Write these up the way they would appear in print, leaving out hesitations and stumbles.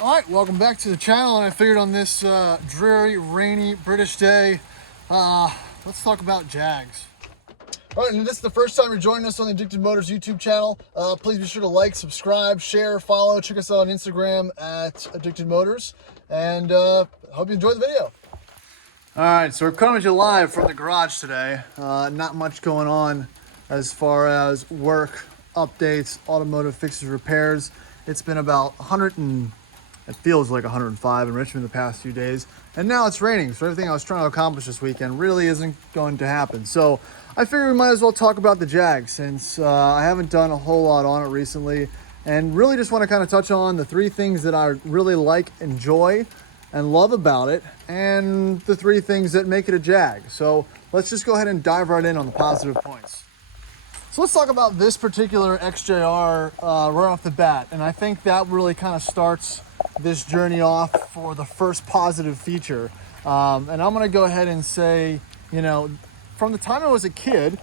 All right, welcome back to the channel, and I figured on this dreary, rainy British day, let's talk about Jags. All right, and if this is the first time you're joining us on the Addicted Motors YouTube channel, please be sure to like, subscribe, share, follow, check us out on Instagram at Addicted Motors, and hope you enjoy the video. All right, so we're coming to you live from the garage today. Not much going on as far as work, updates, automotive fixes, repairs. It's been about it feels like 105 in Richmond the past few days, and now it's raining, so everything I was trying to accomplish this weekend really isn't going to happen. So I figured we might as well talk about the Jags, since I haven't done a whole lot on it recently, and really just want to kind of touch on the three things that I really like, enjoy, and love about it, and the three things that make it a Jag. So let's just go ahead and dive right in on the positive points. So let's talk about this particular XJR right off the bat, and I think that really kind of starts this journey off for the first positive feature. And I'm going to go ahead and say, you know, from the time I was a kid,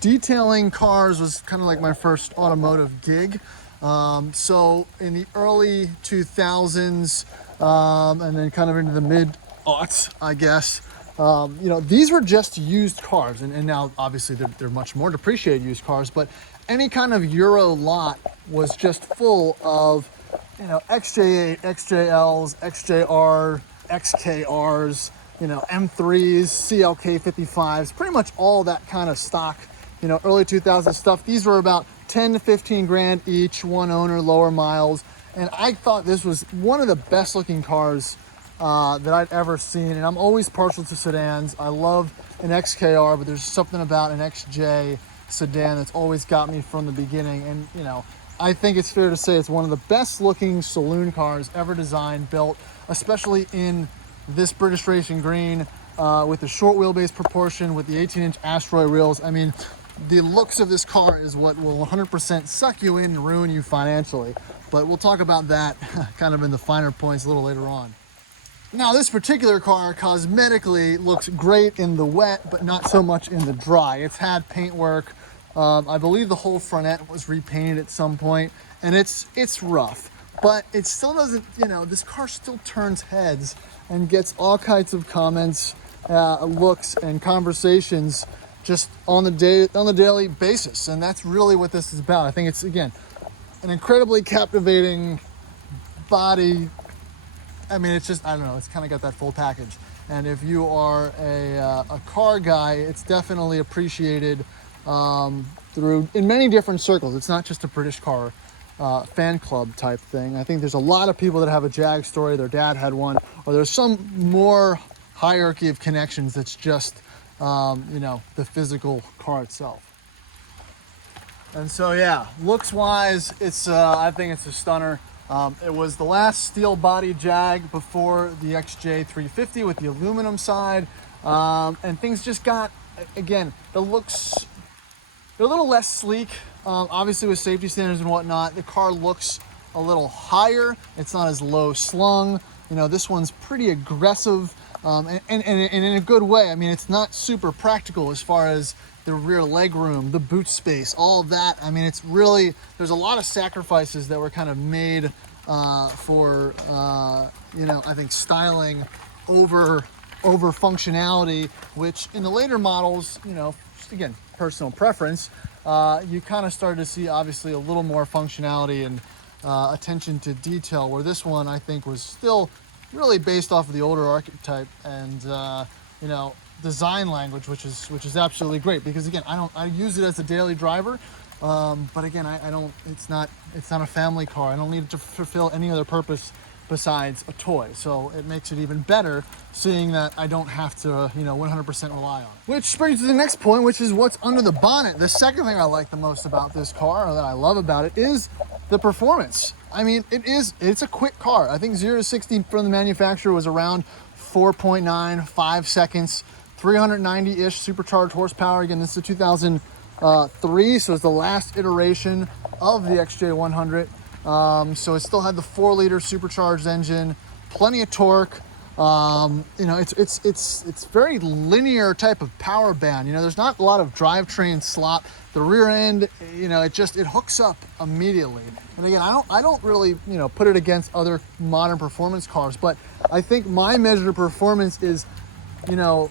detailing cars was kind of like my first automotive gig. So in the early 2000s, and then kind of into the mid-aughts, I guess, you know, these were just used cars, and now obviously they're much more depreciated used cars, but any kind of Euro lot was just full of, you know, XJ8, XJLs, XJR, XKRs, you know, M3s, CLK55s, pretty much all that kind of stock, you know, early 2000s stuff. These were about 10 to 15 grand each, one owner, lower miles, and I thought this was one of the best looking cars that I'd ever seen. And I'm always partial to sedans. I love an XKR, but there's something about an XJ sedan that's always got me from the beginning. And, you know, I think it's fair to say it's one of the best looking saloon cars ever designed, built, especially in this British racing green, with the short wheelbase proportion, with the 18-inch asteroid wheels. I mean, the looks of this car is what will 100% suck you in and ruin you financially. But we'll talk about that kind of in the finer points a little later on. Now, this particular car cosmetically looks great in the wet, but not so much in the dry. It's had paint work. I believe the whole front end was repainted at some point, and it's rough, but it still doesn't, you know, this car still turns heads and gets all kinds of comments, looks, and conversations just on the daily basis, and that's really what this is about. I think it's, again, an incredibly captivating body. I mean, it's just, I don't know, it's kind of got that full package. And if you are a car guy, it's definitely appreciated in many different circles. It's not just a British car fan club type thing. I think there's a lot of people that have a Jag story, their dad had one, or there's some more hierarchy of connections that's just, you know, the physical car itself. And so, yeah, looks-wise, it's I think it's a stunner. It was the last steel body Jag before the XJ 350 with the aluminum side, and things just got, again, the looks, they're a little less sleek, obviously with safety standards and whatnot. The car looks a little higher. It's not as low slung. You know, this one's pretty aggressive, and in a good way. I mean, it's not super practical as far as the rear leg room, the boot space, all of that. I mean, it's really, there's a lot of sacrifices that were kind of made for, you know, I think styling over functionality, which in the later models, you know, just again, personal preference, you kind of started to see obviously a little more functionality and attention to detail, where this one I think was still really based off of the older archetype and, you know, design language, which is absolutely great, because again, I use it as a daily driver, but again, I don't, it's not a family car. I don't need it to fulfill any other purpose besides a toy. So it makes it even better seeing that I don't have to, you know, 100% rely on. Which brings to the next point, which is what's under the bonnet. The second thing I like the most about this car, or that I love about it, is the performance. I mean, it's a quick car. I think 0 to 60 from the manufacturer was around 4.95 seconds. 390-ish supercharged horsepower. Again, this is a 2003, so it's the last iteration of the XJ100. So it still had the 4-liter supercharged engine, plenty of torque, You know, it's very linear type of power band. You know, there's not a lot of drivetrain slop. The rear end, you know, it hooks up immediately. And again, I don't really, you know, put it against other modern performance cars, but I think my measure of performance is, you know,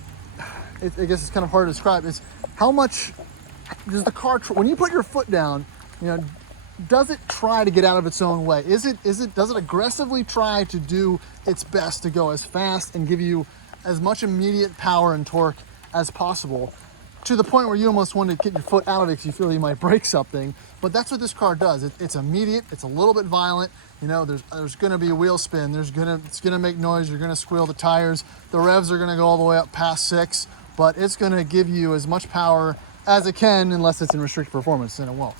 I guess it's kind of hard to describe, is how much does the car, when you put your foot down, you know, does it try to get out of its own way? Does it aggressively try to do its best to go as fast and give you as much immediate power and torque as possible, to the point where you almost want to get your foot out of it because you feel you might break something? But that's what this car does. It's immediate. It's a little bit violent. You know, there's going to be a wheel spin. It's going to make noise. You're going to squeal the tires. The revs are going to go all the way up past 6, but it's going to give you as much power as it can, unless it's in restricted performance, then it won't.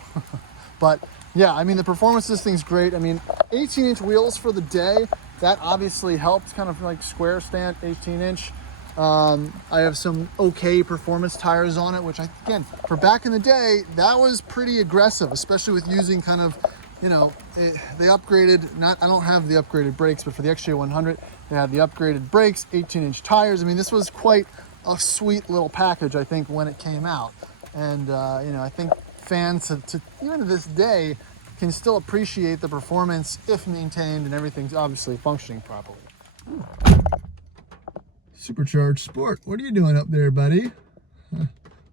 But yeah, I mean, the performance of this thing's great. I mean, 18-inch wheels for the day, that obviously helped, kind of like square stand 18-inch. I have some okay performance tires on it, which again, for back in the day, that was pretty aggressive, especially with using kind of, you know, they upgraded, I don't have the upgraded brakes, but for the XJ100, they had the upgraded brakes, 18-inch tires. I mean, this was quite a sweet little package, I think, when it came out. And, you know, I think fans to even to this day can still appreciate the performance if maintained and everything's obviously functioning properly. Supercharged Sport, what are you doing up there, buddy? I'll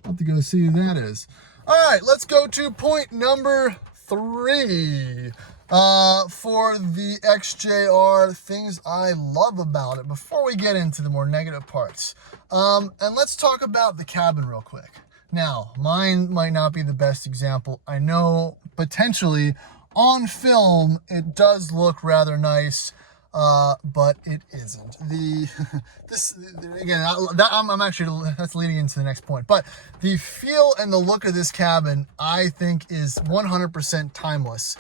have to go see who that is. All right, let's go to point number 3 for the XJR, things I love about it, before we get into the more negative parts. And let's talk about the cabin real quick. Now, mine might not be the best example. I know potentially on film it does look rather nice, but it isn't. I'm actually, that's leading into the next point. But the feel and the look of this cabin, I think, is 100% timeless.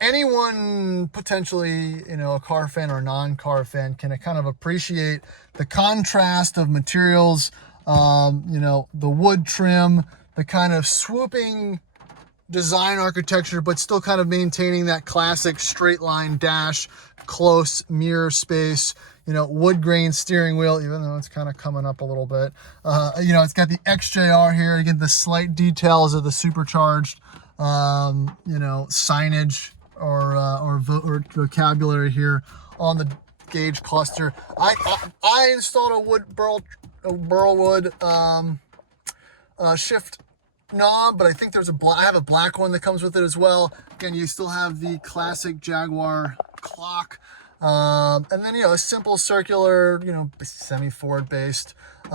Anyone potentially, you know, a car fan or a non-car fan, can kind of appreciate the contrast of materials. You know, the wood trim, the kind of swooping design architecture, but still kind of maintaining that classic straight line dash, close mirror space, you know, wood grain steering wheel, even though it's kind of coming up a little bit. You know, it's got the XJR here, again, the slight details of the supercharged, you know, signage or vocabulary here on the gauge cluster. I installed a Burlwood shift knob, but I think there's I have a black one that comes with it as well. Again, you still have the classic Jaguar clock, and then, you know, a simple circular, you know, semi-forward based, you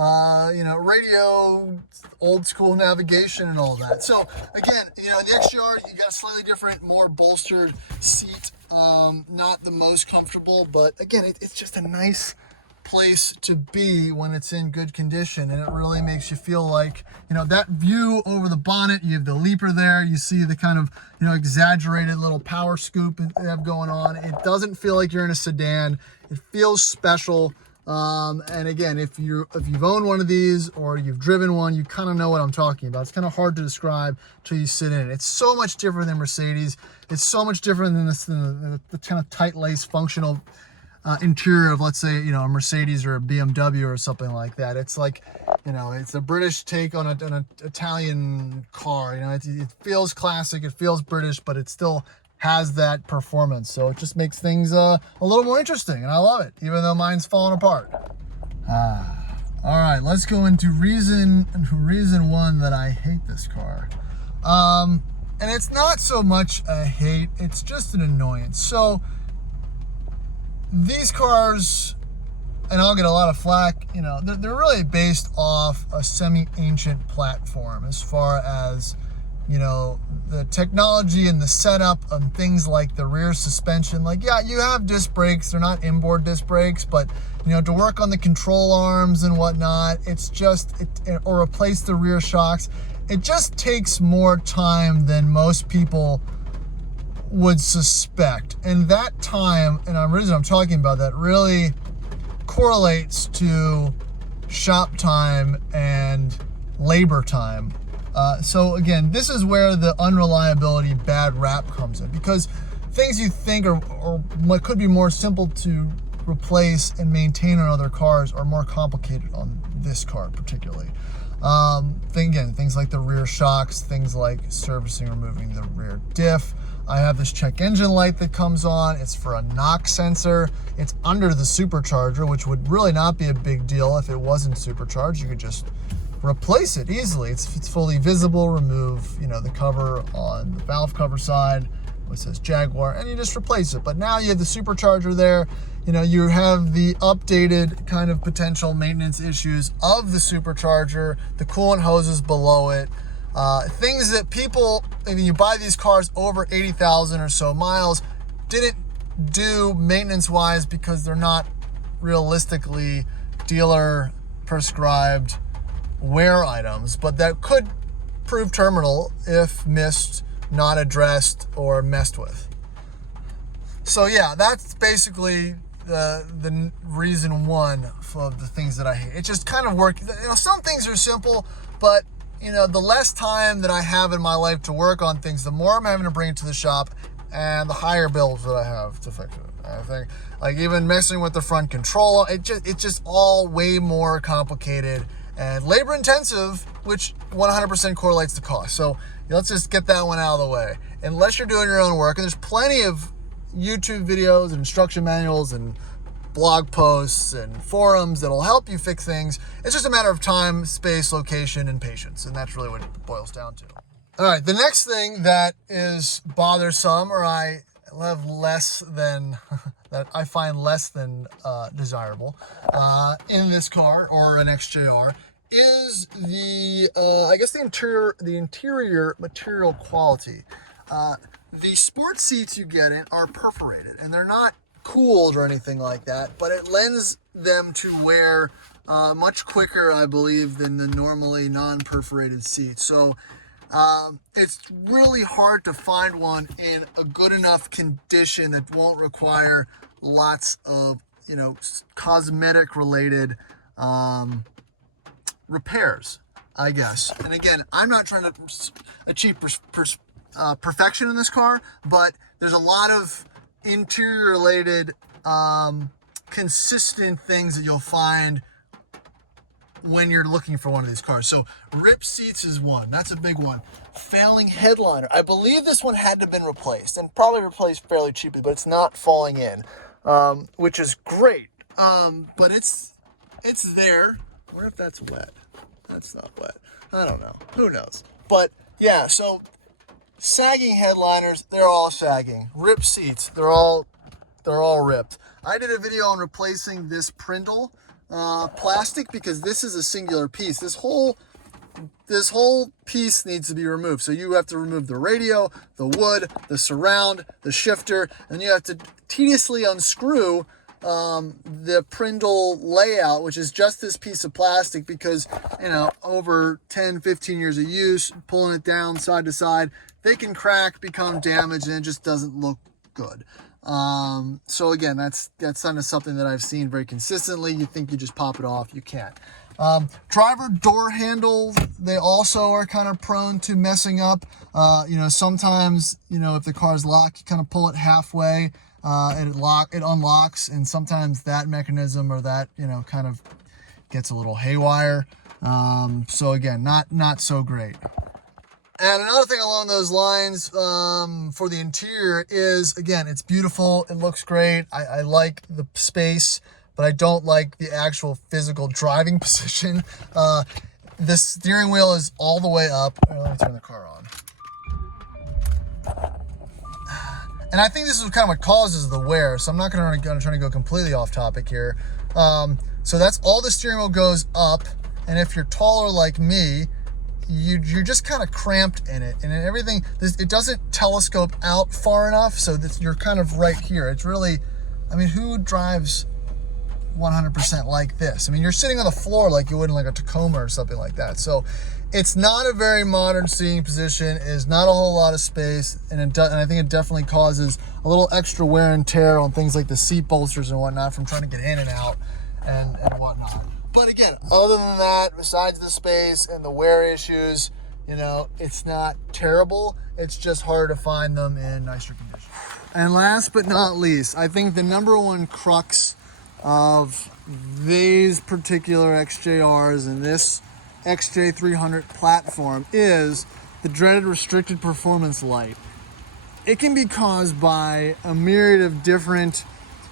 know, radio, old school navigation and all that. So again, you know, the XJR, you got a slightly different, more bolstered seat, not the most comfortable, but again, it's just a nice place to be when it's in good condition, and it really makes you feel like, you know, that view over the bonnet, you have the leaper there, you see the kind of, you know, exaggerated little power scoop they have going on. It doesn't feel like you're in a sedan. It feels special. And again, if you've owned one of these or you've driven one, you kind of know what I'm talking about. It's kind of hard to describe till you sit in it. It's so much different than Mercedes. It's so much different than the kind of tight lace functional interior of, let's say, you know, a Mercedes or a BMW or something like that. It's like, you know, it's a British take on an Italian car. You know, it feels classic, it feels British, but it still has that performance. So it just makes things a little more interesting, and I love it, even though mine's falling apart. All right, let's go into reason one that I hate this car. And it's not so much a hate, it's just an annoyance. So these cars, and I'll get a lot of flack, you know, they're really based off a semi-ancient platform as far as, you know, the technology and the setup and things like the rear suspension. Like, yeah, you have disc brakes, they're not inboard disc brakes, but, you know, to work on the control arms and whatnot, it's just, or replace the rear shocks, it just takes more time than most people would suspect. And that time, and the reason I'm talking about that, really correlates to shop time and labor time. So again, this is where the unreliability bad rap comes in, because things you think are what could be more simple to replace and maintain on other cars are more complicated on this car particularly. Things like the rear shocks, things like servicing, removing the rear diff. I have this check engine light that comes on. It's for a knock sensor. It's under the supercharger, which would really not be a big deal if it wasn't supercharged. You could just replace it easily. It's fully visible. Remove, the cover on the valve cover side, which says Jaguar, and you just replace it. But now you have the supercharger there. You have the updated kind of potential maintenance issues of the supercharger, the coolant hoses below it. Things that people, if you buy these cars over 80,000 or so miles, didn't do maintenance-wise because they're not realistically dealer prescribed wear items, but that could prove terminal if missed, not addressed, or messed with. So yeah, that's basically the reason one of the things that I hate. It just kind of works. Some things are simple, but the less time that I have in my life to work on things, the more I'm having to bring it to the shop, and the higher bills that I have to fix it. I think, like, even messing with the front control, it's just all way more complicated and labor intensive, which 100% correlates to cost. So let's just get that one out of the way. Unless you're doing your own work, and there's plenty of YouTube videos and instruction manuals and blog posts and forums that'll help you fix things. It's just a matter of time, space, location, and patience. And that's really what it boils down to. All right, the next thing that is bothersome, or I have less than, that I find less than desirable in this car, or an XJR, is the interior material quality. The sports seats you get in are perforated, and they're not cooled or anything like that, but it lends them to wear much quicker, I believe, than the normally non-perforated seats. So it's really hard to find one in a good enough condition that won't require lots of, cosmetic related repairs, I guess. And again, I'm not trying to achieve perfection in this car, but there's a lot of interior related consistent things that you'll find when you're looking for one of these cars. So ripped seats is one. That's a big one. Failing headliner. I believe this one had to have been replaced, and probably replaced fairly cheaply, but it's not falling in, which is great. But it's there. I wonder if that's wet. That's not wet. I don't know. Who knows? But yeah, so sagging headliners, they're all sagging. Ripped seats, they're all ripped. I did a video on replacing this Prindle plastic because this is a singular piece. This whole piece needs to be removed. So you have to remove the radio, the wood, the surround, the shifter, and you have to tediously unscrew the Prindle layout, which is just this piece of plastic, because over 10-15 years of use, pulling it down side to side, they can crack, become damaged, and it just doesn't look good. So again, that's kind of something that I've seen very consistently. You think you just pop it off, you can't. Driver door handles, they also are kind of prone to messing up. Sometimes, if the car's locked, you kind of pull it halfway, and it unlocks, and sometimes that mechanism or that, kind of gets a little haywire. So again, not so great. And another thing along those lines for the interior is, again, it's beautiful. It looks great. I like the space, but I don't like the actual physical driving position. The steering wheel is all the way up. Let me turn the car on. And I think this is kind of what causes the wear, so I'm not going to try to go completely off topic here. So that's all the steering wheel goes up, and if you're taller like me, you're just kind of cramped in it, and everything, it doesn't telescope out far enough, so that you're kind of right here. It's really, who drives 100% like this? You're sitting on the floor like you would in like a Tacoma or something like that. So it's not a very modern seating position. It is not a whole lot of space, and I think it definitely causes a little extra wear and tear on things like the seat bolsters and whatnot from trying to get in and out and whatnot. But again, other than that, besides the space and the wear issues, it's not terrible. It's just harder to find them in nicer condition. And last but not least, I think the number one crux of these particular XJRs and this XJ300 platform is the dreaded restricted performance light. It can be caused by a myriad of different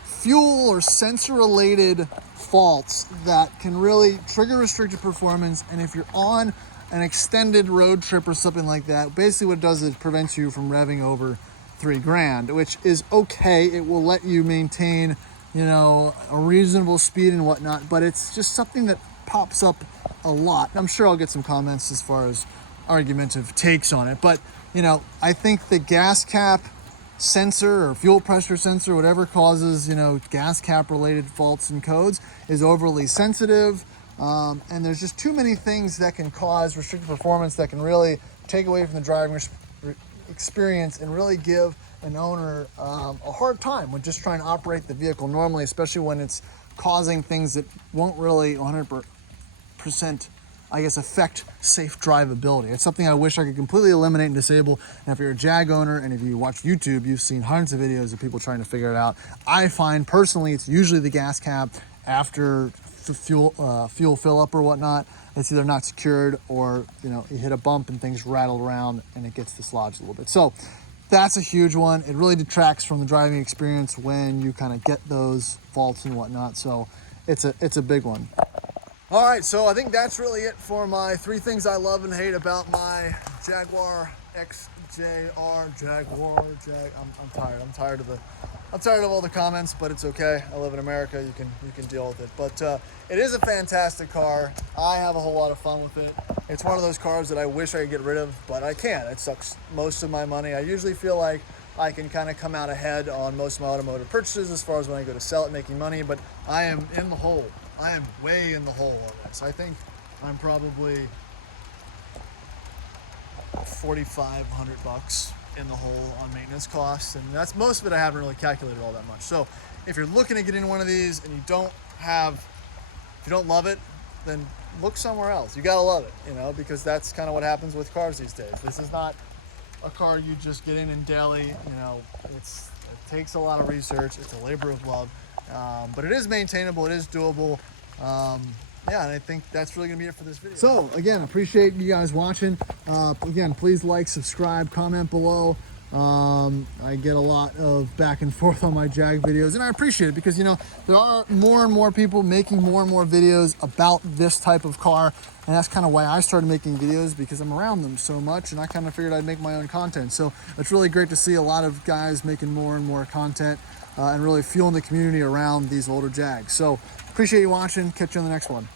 fuel or sensor related faults that can really trigger restricted performance. And if you're on an extended road trip or something like that, basically what it does is it prevents you from revving over 3 grand, which is okay. It will let you maintain, you know, a reasonable speed and whatnot, but it's just something that pops up a lot. I'm sure I'll get some comments as far as argumentative takes on it, but you know, I think the gas cap sensor or fuel pressure sensor, whatever causes, you know, gas cap related faults and codes, is overly sensitive. And there's just too many things that can cause restricted performance that can really take away from the driving experience and really give an owner a hard time when just trying to operate the vehicle normally, especially when it's causing things that won't really 100%, I guess, affect safe drivability. It's something I wish I could completely eliminate and disable. And if you're a Jag owner and if you watch YouTube, you've seen hundreds of videos of people trying to figure it out. I find personally it's usually the gas cap after fuel fill up or whatnot. It's either not secured or, you know, you hit a bump and things rattle around and it gets dislodged a little bit. So that's a huge one. It really detracts from the driving experience when you kind of get those faults and whatnot. So it's a big one. All right, so I think that's really it for my 3 things I love and hate about my Jaguar XJR. I'm tired. I'm tired of all the comments, but it's okay. I live in America. You can deal with it. But it is a fantastic car. I have a whole lot of fun with it. It's one of those cars that I wish I could get rid of, but I can't. It sucks most of my money. I usually feel like I can kind of come out ahead on most of my automotive purchases as far as when I go to sell it, making money, but I am in the hole. I am way in the hole on this. I think I'm probably $4,500 in the hole on maintenance costs, and that's most of it. I haven't really calculated all that much. So if you're looking to get into one of these and if you don't love it, then look somewhere else. You gotta love it, you know, because that's kind of what happens with cars these days. This is not a car you just get in and daily, you know. It takes a lot of research. It's a labor of love. But it is maintainable, it is doable. Yeah, and I think that's really gonna be it for this video. So again, appreciate you guys watching. Again, please like, subscribe, comment below. I get a lot of back and forth on my Jag videos, and I appreciate it because, you know, there are more and more people making more and more videos about this type of car, and that's kind of why I started making videos, because I'm around them so much, and I kind of figured I'd make my own content. So it's really great to see a lot of guys making more and more content and really fueling the community around these older Jags. So appreciate you watching. Catch you on the next one.